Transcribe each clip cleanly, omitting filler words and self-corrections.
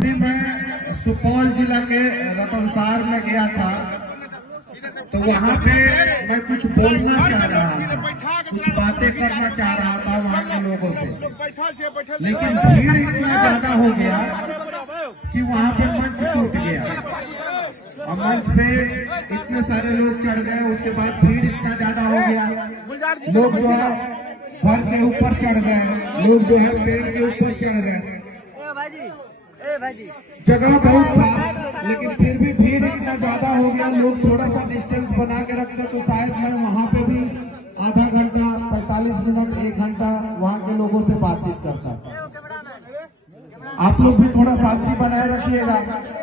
अभी मैं सुपौल जिला के रतनसार में गया था, तो वहाँ पे मैं कुछ बोलना चाह रहा था, कुछ बातें करना चाह रहा था वहाँ के लोगों से, लेकिन भीड़ इतना ज्यादा हो गया कि वहाँ पे मंच टूट गया और मंच पे इतने सारे लोग चढ़ गए। उसके बाद भीड़ इतना ज्यादा हो गया, लोग जो है घर के ऊपर चढ़ गए, लोग जो है पेड़ के ऊपर चढ़ गए। जगह बहुत था, लेकिन फिर भी भीड़ इतना ज्यादा हो गया, लोग थोड़ा सा डिस्टेंस बना के रखते तो शायद मैं वहाँ पे भी आधा घंटा 45 मिनट 1 घंटा वहाँ के लोगों से बातचीत करता। आप लोग भी थोड़ा शांति बनाए रखिएगा,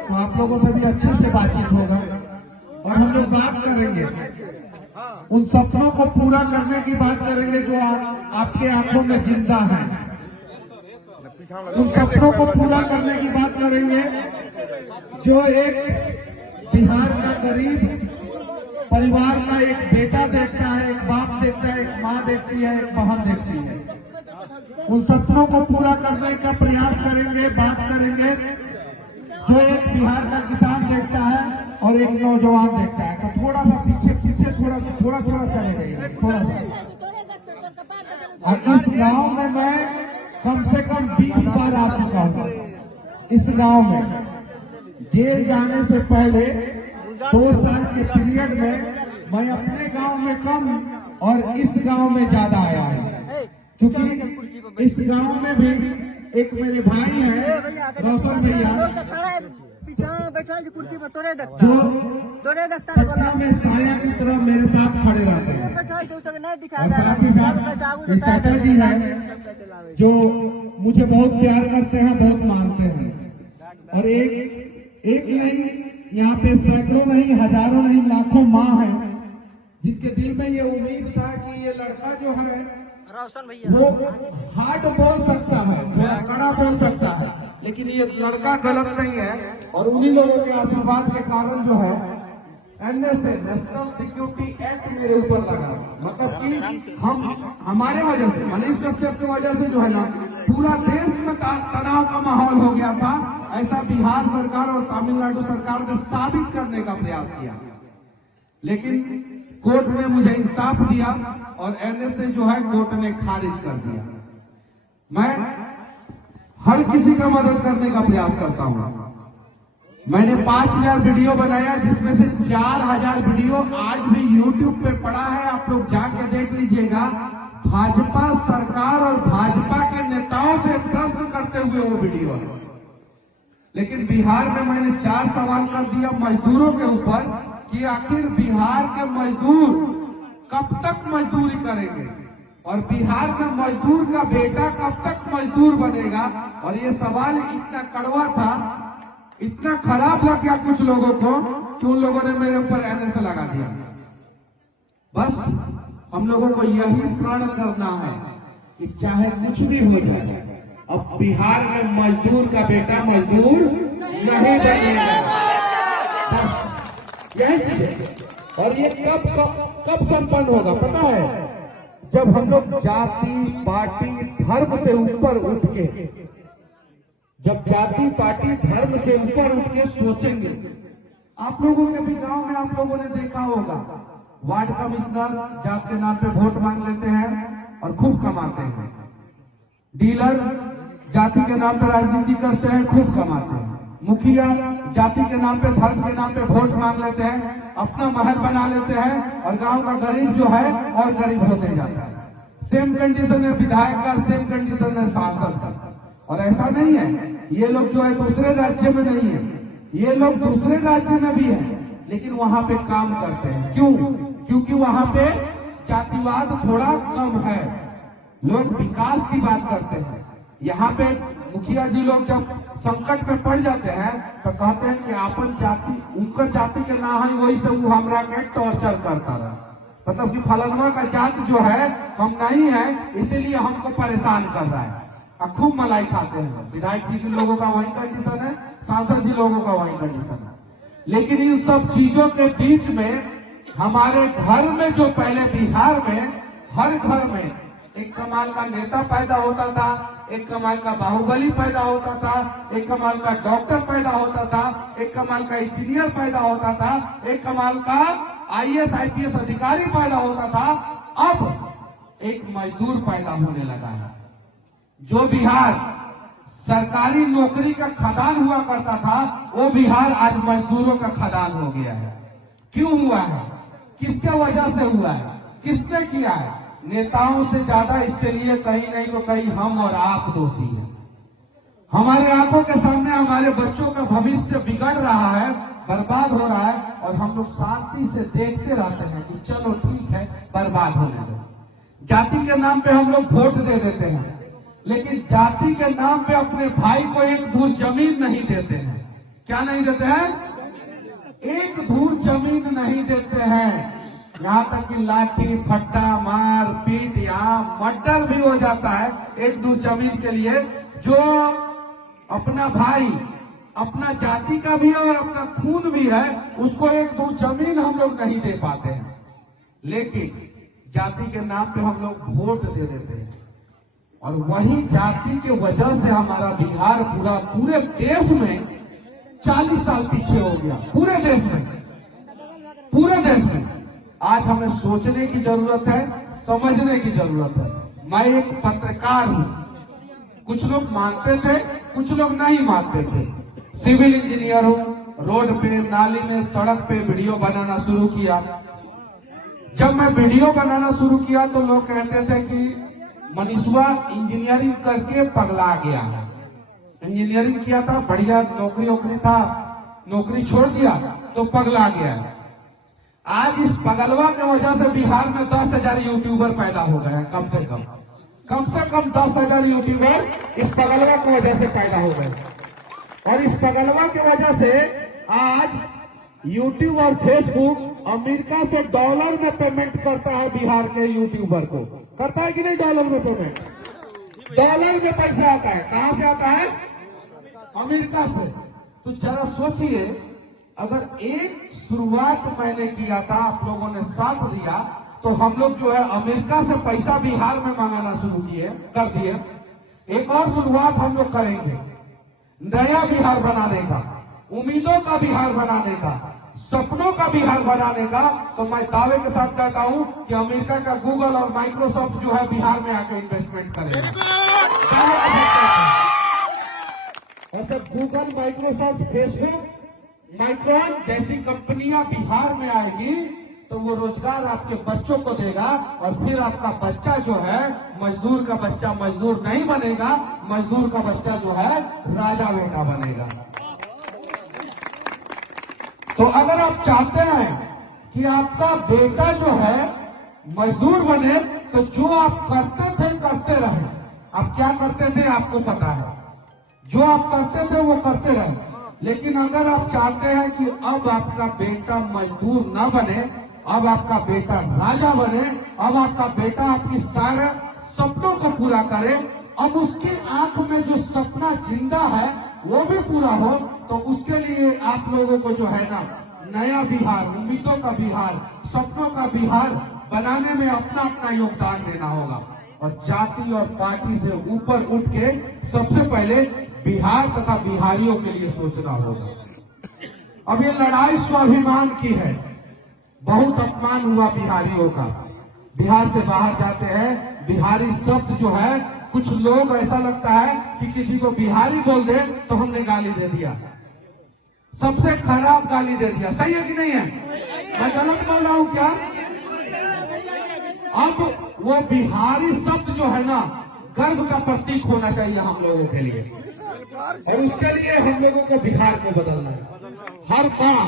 तो आप लोगों से भी अच्छे से बातचीत होगा और हम लोग बात करेंगे, उन सपनों को पूरा करने की बात करेंगे जो आपके आंखों में जिंदा है। उन सपनों को पूरा करने की बात करेंगे जो एक बिहार का गरीब परिवार का एक बेटा देखता है, एक बाप देखता है, एक माँ देखती है, एक बहन देखती है। उन सपनों को पूरा करने का प्रयास करेंगे, बात करेंगे जो एक बिहार का किसान देखता है और एक नौजवान देखता है। तो थोड़ा सा पीछे थोड़ा चले गए, थोड़ा सा। और इस गांव में मैं कम से कम 20 बार आ चुका हूँ। इस गांव में जेल जाने से पहले 2 साल के पीरियड में मैं अपने गांव में कम और इस गांव में ज्यादा आया हूँ, क्योंकि इस गांव में भी एक मेरे भाई हैं रोशन भैया, जो में साया की तरह मेरे साथ खड़े रहते हैं। चाचा जी हैं जो मुझे बहुत प्यार करते हैं, बहुत मानते हैं। और एक नहीं, यहाँ पे सैकड़ों नहीं, हजारों नहीं, लाखों माँ हैं जिनके दिल में ये उम्मीद था कि ये लड़का जो है वो हार्ड बोल सकता है, थोड़ा कड़ा बोल सकता है, लेकिन ये लड़का गलत नहीं है। और उन्हीं लोगों के आशीर्वाद के कारण जो है NSA नेशनल सिक्योरिटी एक्ट मेरे ऊपर लगा। मतलब कि हमारे वजह से, मनीष कश्यप की वजह से जो है ना पूरा देश में तनाव का माहौल हो गया था। ऐसा बिहार सरकार और तमिलनाडु सरकार ने साबित करने का प्रयास किया, लेकिन कोर्ट ने मुझे इंसाफ दिया और NSA जो है कोर्ट ने खारिज कर दिया। मैं हर किसी का मदद करने का प्रयास करता हूँ। मैंने 5000 वीडियो बनाया, जिसमें से 4000 वीडियो आज भी YouTube पे पड़ा है, आप लोग जाके देख लीजिएगा। भाजपा सरकार और भाजपा के नेताओं से प्रश्न करते हुए वो वीडियो है। लेकिन बिहार में मैंने 4 सवाल कर दिया मजदूरों के ऊपर कि आखिर बिहार के मजदूर कब तक मजदूरी करेंगे और बिहार में मजदूर का बेटा कब तक मजदूर बनेगा। और ये सवाल इतना कड़वा था, इतना खराब लग गया कुछ लोगों को कि उन लोगों ने मेरे ऊपर NSA लगा दिया। बस हम लोगों को यही प्रण करना है कि चाहे कुछ भी हो जाए, अब बिहार में मजदूर का बेटा मजदूर नहीं बनेगा। यही चीज है। और ये कब संपन्न होगा पता है? जब हम लोग जाति पार्टी धर्म से ऊपर उठ के, जब जाति पार्टी धर्म से ऊपर उठ के सोचेंगे। आप लोगों के भी गांव में आप लोगों ने देखा होगा, वार्ड कमिश्नर जात के नाम पे वोट मांग लेते हैं और खूब कमाते हैं। डीलर जाति के नाम पे राजनीति करते हैं, खूब कमाते हैं। मुखिया जाति के नाम पे, धर्म के नाम पे वोट मांग लेते हैं, अपना महल बना लेते हैं और गांव का गरीब जो है और गरीब होते जाता है। सेम कंडीशन है विधायक का, सेम कंडीशन है सांसद का। और ऐसा नहीं है, ये लोग जो है दूसरे राज्य में नहीं है, ये लोग दूसरे राज्य में भी है, लेकिन वहां पे काम करते हैं। क्यों? क्योंकि वहां पे जातिवाद थोड़ा कम है, लोग विकास की बात करते हैं। यहाँ पे मुखिया जी लोग जब संकट में पड़ जाते हैं तो कहते हैं कि आपन जाति, उनकर जाति के ना है, वही से वो हमरा के टॉर्चर करता रहा। मतलब कि फलनवा का जाति जो है हम नहीं है, इसीलिए हमको परेशान कर रहा है। खूब मलाई खाते हैं। विधायक जी के लोगों का वही कंडीशन है, सांसद जी लोगों का वही कंडीशन है। लेकिन इन सब चीजों के बीच में हमारे घर में, जो पहले बिहार में हर घर में एक कमाल का नेता पैदा होता था, एक कमाल का बाहुबली पैदा होता था, एक कमाल का डॉक्टर पैदा होता था, एक कमाल का इंजीनियर पैदा होता था, एक कमाल का आईएएस आईपीएस अधिकारी पैदा होता था। अब एक मजदूर पैदा होने लगा है। जो बिहार सरकारी नौकरी का खदान हुआ करता था, वो बिहार आज मजदूरों का खदान हो गया है। क्यों हुआ है? किसके वजह से हुआ है? किसने किया है? नेताओं से ज्यादा इसके लिए कहीं नहीं तो कहीं हम और आप दोषी हैं। हमारे आंखों के सामने हमारे बच्चों का भविष्य बिगड़ रहा है, बर्बाद हो रहा है, और हम लोग शांति से देखते रहते हैं कि चलो ठीक है, बर्बाद होने दो। जाति के नाम पे हम लोग वोट दे देते हैं, लेकिन जाति के नाम पे अपने भाई को एक धूर जमीन नहीं देते हैं। क्या नहीं देते हैं? एक धूर जमीन नहीं देते हैं। यहाँ तक कि लाठी फट्टा मार पीट या मर्डर भी हो जाता है एक धूर जमीन के लिए। जो अपना भाई अपना जाति का भी है और अपना खून भी है, उसको एक धूर जमीन हम लोग नहीं दे पाते हैं, लेकिन जाति के नाम पे हम लोग वोट दे देते हैं। और वही जाति के वजह से हमारा बिहार पूरे देश में 40 साल पीछे हो गया। पूरे देश में आज हमें सोचने की जरूरत है, समझने की जरूरत है। मैं एक पत्रकार हूं। कुछ लोग मानते थे, कुछ लोग नहीं मानते थे। सिविल इंजीनियर हूं। रोड पे, नाली में, सड़क पे वीडियो बनाना शुरू किया। जब मैं वीडियो बनाना शुरू किया तो लोग कहते थे कि मनीषवा इंजीनियरिंग करके पगला गया है। इंजीनियरिंग किया था, बढ़िया नौकरी था, नौकरी छोड़ दिया तो पगला गया है। आज इस पगलवा की वजह से बिहार में 10,000 यूट्यूबर पैदा हो गए हैं। कम से कम 10,000 यूट्यूबर इस पगलवा की वजह से पैदा हो गए। और इस पगलवा की वजह से आज यूट्यूब और फेसबुक अमेरिका से डॉलर में पेमेंट करता है बिहार के यूट्यूबर को। करता है कि नहीं? डॉलर में पेमेंट, डॉलर में पैसा आता है। कहां से आता है? अमेरिका से। तो जरा सोचिए, अगर एक शुरुआत मैंने किया था, आप लोगों ने साथ दिया, तो हम लोग जो है अमेरिका से पैसा बिहार में मंगाना शुरू कर दिए। एक और शुरुआत हम लोग करेंगे, नया बिहार बनाने का, उम्मीदों का बिहार बनाने का, सपनों का बिहार बनाने का। तो मैं दावे के साथ कहता हूं कि अमेरिका का गूगल और माइक्रोसॉफ्ट जो है बिहार में आकर इन्वेस्टमेंट करेगा। और जब गूगल, माइक्रोसॉफ्ट, फेसबुक, माइक्रॉन जैसी कंपनियां बिहार में आएगी तो वो रोजगार आपके बच्चों को देगा, और फिर आपका बच्चा जो है, मजदूर का बच्चा मजदूर नहीं बनेगा, मजदूर का बच्चा जो है राजा बेटा बनेगा। तो अगर आप चाहते हैं कि आपका बेटा जो है मजदूर बने, तो जो आप करते थे करते रहे। आप क्या करते थे आपको पता है, जो आप करते थे वो करते रहे। लेकिन अगर आप चाहते हैं कि अब आपका बेटा मजदूर न बने, अब आपका बेटा राजा बने, अब आपका बेटा आपकी सारे सपनों को पूरा करे, अब उसकी आंख में जो सपना जिंदा है वो भी पूरा हो, तो उसके लिए आप लोगों को जो है ना, नया बिहार, उम्मीदों का बिहार, सपनों का बिहार बनाने में अपना अपना योगदान देना होगा। और जाति और पार्टी से ऊपर उठ के सबसे पहले बिहार तथा बिहारियों के लिए सोचना होगा। अब ये लड़ाई स्वाभिमान की है। बहुत अपमान हुआ बिहारियों का। बिहार से बाहर जाते हैं, बिहारी शब्द जो है, कुछ लोग ऐसा लगता है कि किसी को बिहारी बोल दे तो हमने गाली दे दिया, सबसे खराब गाली दे दिया। सही है कि नहीं है? मैं गलत बोल रहा हूं क्या? अब वो बिहारी शब्द जो है ना, गर्व का प्रतीक होना चाहिए हम लोगों के लिए, और उसके लिए हम लोगों को बिहार को बदलना है। हर बार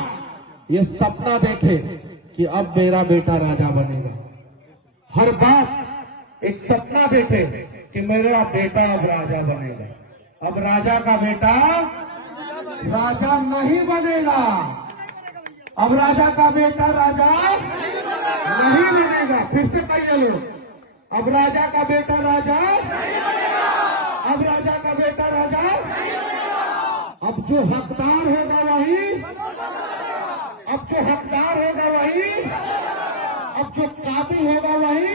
ये सपना देखे कि अब मेरा बेटा राजा बनेगा। हर बार एक सपना देखे कि मेरा बेटा अब राजा बनेगा। अब राजा का बेटा राजा नहीं बनेगा। अब राजा का बेटा राजा नहीं बनेगा। फिर से कहिए लोग, अब राजा का बेटा राजा, अब राजा का बेटा राजा, अब जो हकदार होगा वही, अब जो हकदार होगा वही, अब जो काबिल होगा वही।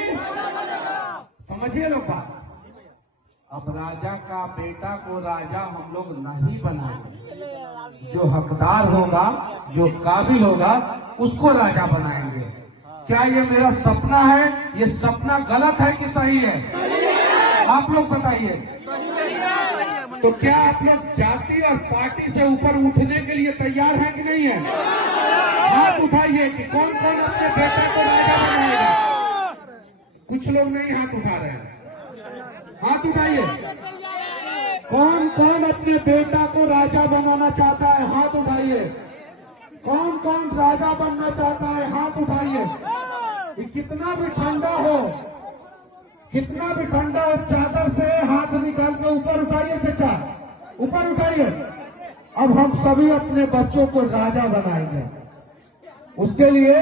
समझिए लोग बात। अब राजा का बेटा को राजा हम लोग नहीं बनाएंगे, जो हकदार होगा, जो काबिल होगा, उसको राजा बनाएंगे। क्या ये मेरा सपना है? ये सपना गलत है कि सही है? आप लोग बताइए। तो क्या आप लोग जाति और पार्टी से ऊपर उठने के लिए तैयार हैं कि नहीं है? हाथ उठाइए कि कौन कौन अपने बेटे को राजा बनाएगा। कुछ लोग नहीं हाथ उठा रहे हैं, हाथ उठाइए। कौन कौन अपने बेटा को राजा बनाना चाहता है? हाथ उठाइए। कौन कौन राजा बनना चाहता है? हाथ उठाइए। कितना भी ठंडा हो, कितना भी ठंडा हो, चादर से हाथ निकाल के ऊपर उठाइए चाचा, ऊपर उठाइए। अब हम सभी अपने बच्चों को राजा बनाएंगे। उसके लिए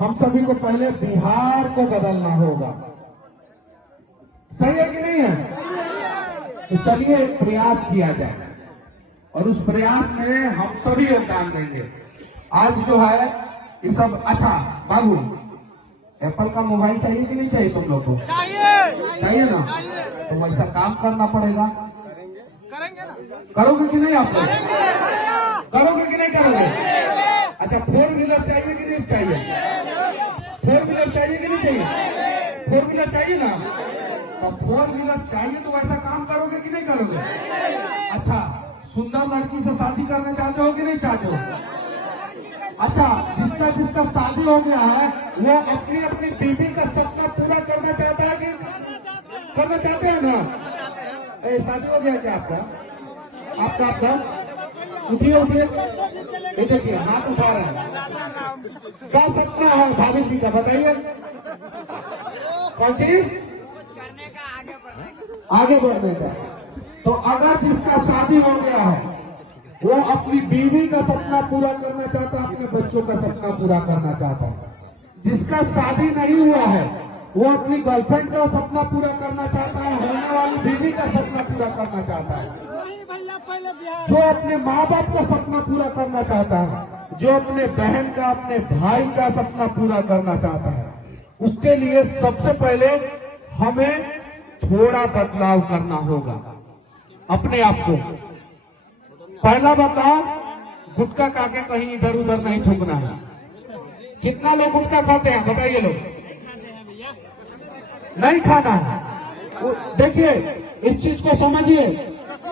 हम सभी को पहले बिहार को बदलना होगा। सही है कि नहीं है? तो चलिए एक प्रयास किया जाए और उस प्रयास में हम सभी योगदान देंगे। आज जो है ये सब, अच्छा बाबू, एप्पल का मोबाइल चाहिए कि नहीं चाहिए? तुम लोग को चाहिए ना? तो वैसा काम करना पड़ेगा। करेंगे ना? करोगे कि नहीं? आप लोग करोगे कि नहीं करोगे? अच्छा, 4 व्हीलर चाहिए कि नहीं चाहिए? 4 व्हीलर चाहिए कि नहीं चाहिए? 4 व्हीलर चाहिए ना? तो 4 व्हीलर चाहिए तो वैसा काम करोगे कि नहीं करोगे? अच्छा, सुंदर लड़की से शादी करना चाहते हो कि नहीं चाहते हो? अच्छा, जिसका जिसका शादी हो गया है वो अपनी अपनी बीवी का सपना पूरा करना चाहता है कि करना चाहते हैं ना? शादी हो गया क्या आपका? आपका उठिए उठिए, ये देखिए हाथ उठा रहे हैं। क्या सपना है भाभी जी का, बताइए। कौन सी? आगे बढ़ने का। तो अगर जिसका शादी हो गया है वो अपनी बीवी का सपना पूरा करना चाहता है, अपने बच्चों का सपना पूरा करना चाहता है। जिसका शादी नहीं हुआ है वो अपनी गर्लफ्रेंड का सपना पूरा करना चाहता है, होने वाली बीवी का सपना पूरा करना चाहता है। जो अपने माँ बाप का सपना पूरा करना चाहता है, जो अपने बहन का, अपने भाई का सपना पूरा करना चाहता है, उसके लिए सबसे पहले हमें थोड़ा बदलाव करना होगा अपने आप को। पहला बदलाव, गुटखा खा के कहीं इधर उधर नहीं थूकना है। कितना लोग गुटखा खाते हैं बताइए? लोग नहीं खाना है। देखिए इस चीज को समझिए,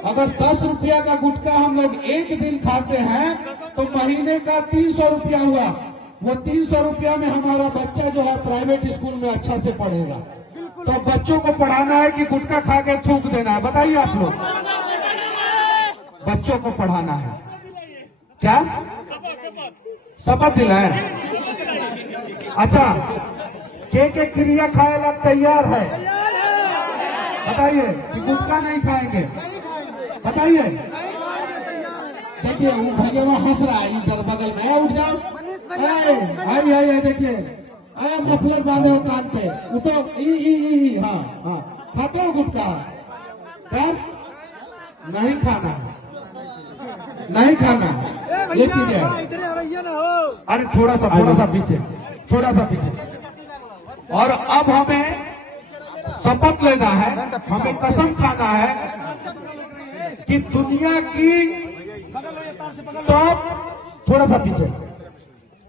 अगर 10 रुपया का गुटखा हम लोग एक दिन खाते हैं तो महीने का 300 रुपया हुआ। वो 300 रुपया में हमारा बच्चा जो है प्राइवेट स्कूल में अच्छा से पढ़ेगा। तो बच्चों को पढ़ाना है कि गुटखा खा के थूक देना है? बताइए आप लोग। बच्चों को पढ़ाना है क्या? शपथ दिलाए? अच्छा, के क्रिया खाए ला तैयार है? बताइए कि गुटखा नहीं खाएंगे? बताइए। देखिए वो भगवा हंस रहा है इधर बगल में, उठ जाओ। आई देखिए, आया मफलर बांधे हो कान पे, उठो। हाँ हाँ, खाते हो गुटखा? नहीं खाना है, नहीं खाना। ये चीज है। अरे थोड़ा सा पीछे, थोड़ा सा पीछे। और अब हमें शपथ लेना है, हमें कसम खाना है कि दुनिया की टॉप, थोड़ा सा पीछे,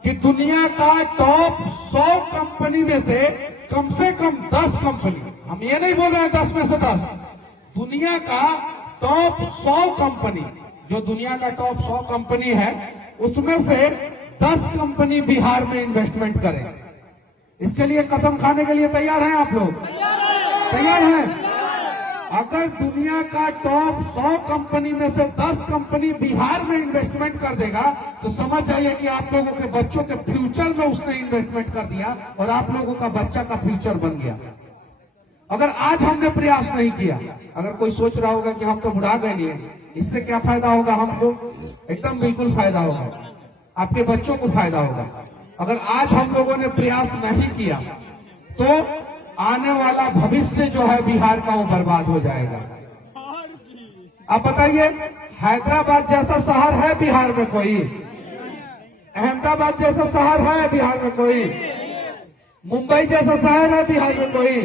कि दुनिया का टॉप 100 कंपनी में से कम 10 कंपनी, हम ये नहीं बोल रहे हैं 10 में से 10, दुनिया का टॉप 100 कंपनी, जो दुनिया का टॉप 100 कंपनी है उसमें से 10 कंपनी बिहार में इन्वेस्टमेंट करें। इसके लिए कसम खाने के लिए तैयार हैं आप लोग? तैयार हैं? अगर दुनिया का टॉप 100 कंपनी में से 10 कंपनी बिहार में इन्वेस्टमेंट कर देगा तो समझ जाइए कि आप लोगों के बच्चों के फ्यूचर में उसने इन्वेस्टमेंट कर दिया और आप लोगों का बच्चा का फ्यूचर बन गया। अगर आज हमने प्रयास नहीं किया, अगर कोई सोच रहा होगा कि हम तो बुढ़ा गए नहीं, इससे क्या फायदा होगा हमको? एकदम बिल्कुल फायदा होगा, आपके बच्चों को फायदा होगा। अगर आज हम लोगों ने प्रयास नहीं किया तो आने वाला भविष्य जो है बिहार का वो बर्बाद हो जाएगा। आप बताइए, हैदराबाद जैसा शहर है बिहार में कोई? अहमदाबाद जैसा शहर है बिहार में कोई? मुंबई जैसा शहर है बिहार में कोई?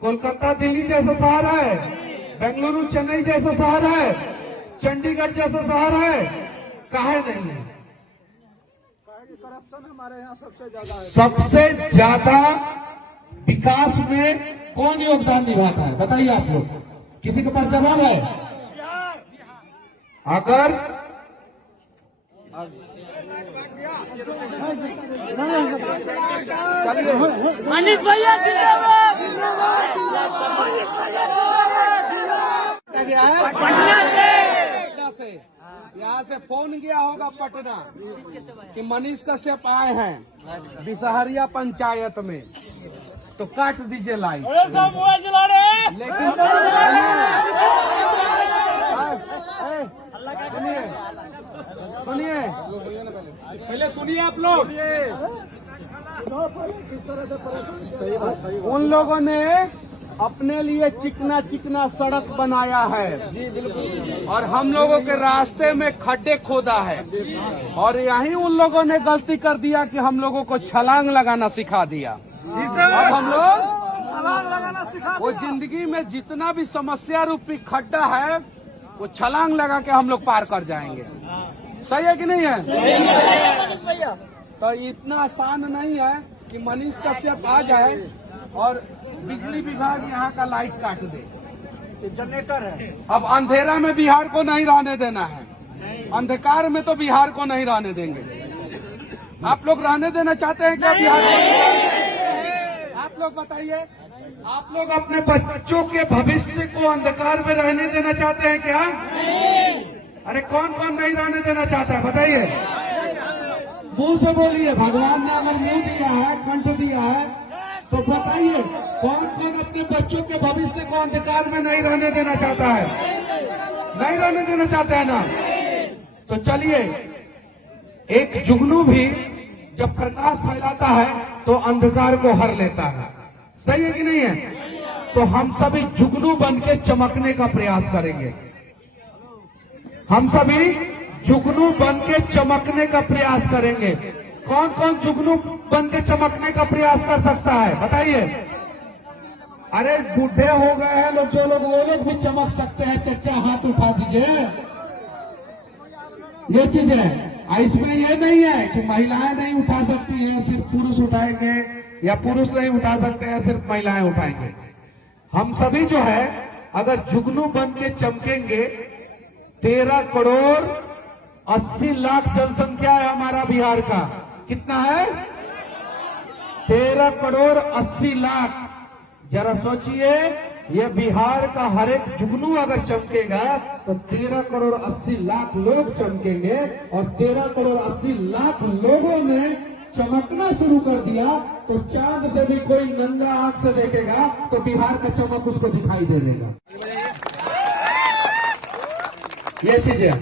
कोलकाता दिल्ली जैसा शहर है? बेंगलुरु चेन्नई जैसा शहर है, चंडीगढ़ जैसा शहर है, काहे नहीं है? करप्शन हमारे यहाँ सबसे ज्यादा है। सबसे ज्यादा विकास में कौन योगदान निभाता है बताइए आप लोग, किसी के पास जवाब है? अगर मनीष भैया जिंदाबाद। पटना से यहाँ से फोन गया होगा पटना कि मनीष कश्यप आए हैं बिसहरिया पंचायत में, तो काट दीजिए लाइट। लेकिन सुनिए पहले सुनिए आप लोग, किस तरह से सही बात सही उन लोगों ने अपने लिए चिकना चिकना सड़क बनाया है जी बिल्कुल, और हम लोगों के रास्ते में खड्डे खोदा है, और यही उन लोगों ने गलती कर दिया कि हम लोगों को छलांग लगाना सिखा दिया। अब हम लोग छलांग लगाना सिखा, वो जिंदगी में जितना भी समस्या रूपी खड्डा है वो छलांग लगा के हम लोग पार कर जाएंगे। सही है कि नहीं है? तो इतना आसान नहीं है कि मनीष कश्यप आ जाए और बिजली विभाग यहाँ का लाइट काट दे। जनरेटर है। अब अंधेरा में बिहार को नहीं रहने देना है, अंधकार में तो बिहार को नहीं रहने देंगे। आप लोग रहने देना चाहते हैं क्या बिहार को? आप लोग बताइए, आप लोग अपने बच्चों के भविष्य को अंधकार में रहने देना चाहते हैं क्या? अरे कौन कौन नहीं रहने देना चाहता है बताइए, मुंह से बोलिए। भगवान ने अगर मुंह दिया है, कंठ दिया है, तो बताइए कौन कौन अपने बच्चों के भविष्य को अंधकार में नहीं रहने देना चाहता है? नहीं रहने देना चाहता है ना? तो चलिए, एक जुगनू भी जब प्रकाश फैलाता है तो अंधकार को हर लेता है। सही है कि नहीं है? तो हम सभी जुगनू बन के चमकने का प्रयास करेंगे। हम सभी जुगनू बन के चमकने का प्रयास करेंगे। कौन कौन जुगनू बन के चमकने का प्रयास कर सकता है बताइए? अरे बूढ़े हो गए हैं लोग, जो लोग, वो लोग भी चमक सकते हैं। चचा हाथ उठा दीजिए। ये चीज है, इसमें ये नहीं है कि महिलाएं नहीं उठा सकती हैं, सिर्फ पुरुष उठाएंगे, या पुरुष नहीं उठा सकते हैं, सिर्फ महिलाएं उठाएंगे। हम सभी जो है अगर जुगनू बन के चमकेंगे, 13 करोड़ 80 लाख जनसंख्या है हमारा बिहार का। कितना है? 13 करोड़ 80 लाख। जरा सोचिए, ये बिहार का हर एक जुगनू अगर चमकेगा तो 13 करोड़ 80 लाख लोग चमकेंगे, और 13 करोड़ 80 लाख लोगों ने चमकना शुरू कर दिया तो चांद से भी कोई नंगा आंख से देखेगा तो बिहार का चमक उसको दिखाई दे देगा। ये चीजें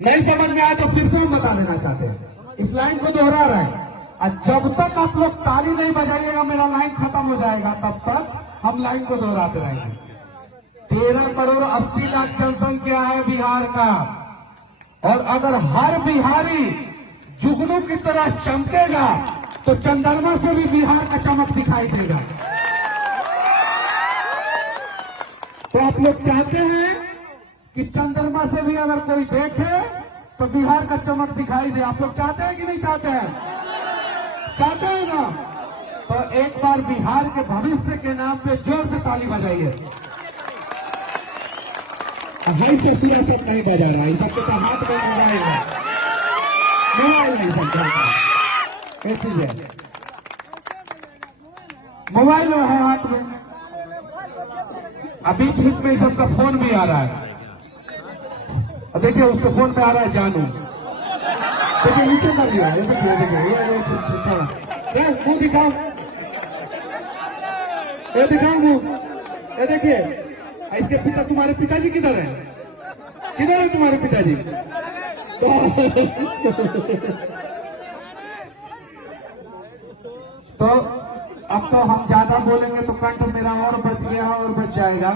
नहीं समझ में आए तो फिर से हम बता देना चाहते हैं, इस लाइन को दोहरा रहे हैं। और जब तक आप लोग ताली नहीं बजाइएगा, मेरा लाइन खत्म हो जाएगा, तब तक हम लाइन को दोहराते रहेंगे। 13 करोड़ 80 लाख जनसंख्या है बिहार का, और अगर हर बिहारी जुगनू की तरह चमकेगा तो चंद्रमा से भी बिहार का चमक दिखाई देगा। तो आप लोग चाहते हैं कि चंद्रमा से भी अगर कोई देखे तो बिहार का चमक दिखाई दे? आप लोग चाहते हैं कि नहीं चाहते हैं? चाहते हैं ना? तो एक बार बिहार के भविष्य के नाम पे जोर से ताली बजाइए। हाई से सियासत नहीं बजा रहा है, सबके तो हाथ में मोबाइल है, मोबाइल नहीं समझा, कैसी है मोबाइल है हाथ में। अब बीच बीच में सबका फोन भी आ रहा है। देखिए उसके फोन पे आ रहा है जानू, देखिए नीचे कर दिया। ये देखिए मुंह दिखाओ, ये दिखाओ मुंह, ये देखिए। इसके पिता, तुम्हारे पिताजी किधर है? किधर है तुम्हारे पिताजी? तो अब तो हम ज्यादा बोलेंगे तो कंठ मेरा और बच गया और बच जाएगा।